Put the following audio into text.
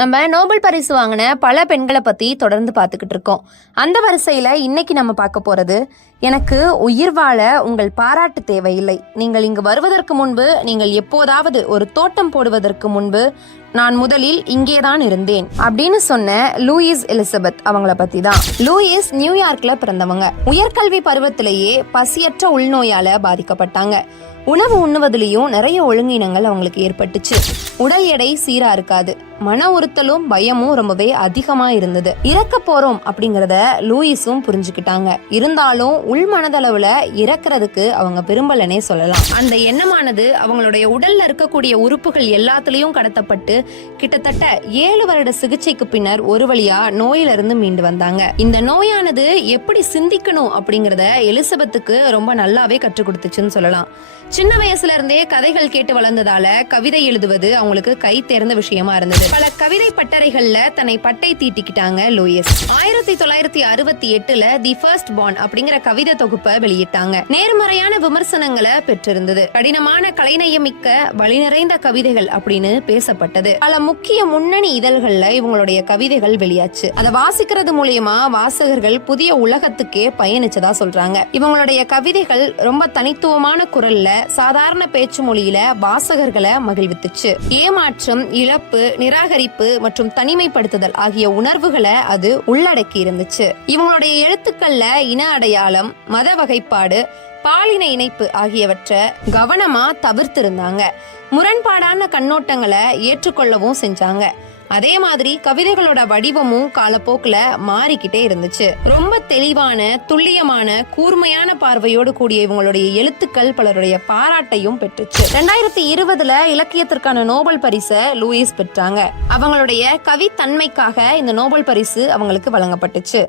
நம்ம நோபல் பரிசு வாங்கின பல பெண்களை பற்றி தொடர்ந்து பார்த்துக்கிட்டு இருக்கோம். அந்த வரிசையில் இன்னைக்கு நம்ம பார்க்க போகிறது எனக்கு உயிர் வாழ உங்கள் பாராட்டு தேவையில்லை. நீங்கள் இங்கு வருவதற்கு முன்பு நீங்கள் எப்போதாவது ஒரு தோட்டம் போடுவதற்கு முன்பு நான் முதலில் இங்கேதான் இருந்தேன் அப்படின்னு சொன்ன லூயிஸ் எலிசபெத் அவங்கள பத்தி தான் லூயிஸ் நியூயார்க்ல பிறந்தவங்க. உயர்கல்வி பருவத்திலேயே பசியற்ற உள்நோயால பாதிக்கப்பட்டாங்க. உணவு உண்ணுவதிலையும் நிறைய ஒழுங்கினங்கள் அவங்களுக்கு ஏற்பட்டுச்சு. உடல் எடை சீரா இருக்காது. மன உறுத்தலும் பயமும் ரொம்பவே அதிகமா இருந்தது. இறக்க போறோம் அப்படிங்கறத லூயிஸும் புரிஞ்சுக்கிட்டாங்க. இருந்தாலும் உள் மனதளவுல இறக்குறதுக்கு அவங்க பெரும்பலனே சொல்லலாம். அந்த எண்ணமானது அவங்களுடைய உடல்ல இருக்கக்கூடிய உறுப்புகள் எல்லாத்துலயும் கடத்தப்பட்டு கிட்டத்தட்ட ஏழு வருட சிகிச்சைக்கு பின்னர் ஒரு வழியா நோயிலிருந்து மீண்டு வந்தாங்க. இந்த நோயானது எப்படி சிந்திக்கணும் அப்படிங்கறத எலிசபெத்துக்கு ரொம்ப நல்லாவே கற்றுக் கொடுத்துச்சுன்னு சொல்லலாம். சின்ன வயசுல இருந்தே கதைகள் கேட்டு வளர்ந்ததால கவிதை எழுதுவது அவங்களுக்கு கை தேர்ந்த விஷயமா இருந்தது. பல கவிதை பட்டறைகள்ல தன்னை பட்டை தீட்டிக்கிட்டாங்க லூயிஸ். ஆயிரத்தி தொள்ளாயிரத்தி அறுபத்தி எட்டுல தி ஃபர்ஸ்ட் பான் அப்படிங்கிற கவிதை தொகுப்பை வெளியிட்டாங்க. நேர்மறையான விமர்சனங்களை பெற்றிருந்தது. கடினமான கலைநயமிக்க வழி நிறைந்த கவிதைகள் அப்படின்னு பேசப்பட்டது. பல முக்கிய முன்னணி இதழ்கள்ல இவங்களுடைய கவிதைகள் வெளியாச்சு. அதை வாசிக்கிறது மூலியமா வாசகர்கள் புதிய உலகத்துக்கே பயணிச்சதா சொல்றாங்க. இவங்களுடைய கவிதைகள் ரொம்ப தனித்துவமான குரல்ல சாதாரண பேச்சு மொழியில வாசகர்களை மகிழ்வித்துச்சு. ஏமாற்றம் இழப்பு நிராகரிப்பு மற்றும் தனிமைப்படுத்துதல் ஆகிய உணர்வுகளை அது உள்ளடக்கி இருந்துச்சு. இவங்களுடைய எழுத்துக்கள்ல இன அடையாளம் மத வகைப்பாடு பாலின இணைப்பு ஆகியவற்றை கவனமா தவிர்த்திருந்தாங்க. முரண்பாடான கண்ணோட்டங்களை ஏற்றுக்கொள்ளவும் செஞ்சாங்க. அதே மாதிரி கவிதைகளோட வடிவமும் காலப்போக்கில் மாறிக்கிட்டே இருந்துச்சு. ரொம்ப தெளிவான துல்லியமான கூர்மையான பார்வையோடு கூடிய இவங்களுடைய எழுத்துக்கள் பலருடைய பாராட்டையும் பெற்றுச்சு. ரெண்டாயிரத்தி இருபதுல இலக்கியத்திற்கான நோபல் பரிசை லூயிஸ் பெற்றாங்க. அவங்களுடைய கவித்தன்மைக்காக இந்த நோபல் பரிசு அவங்களுக்கு வழங்கப்பட்டுச்சு.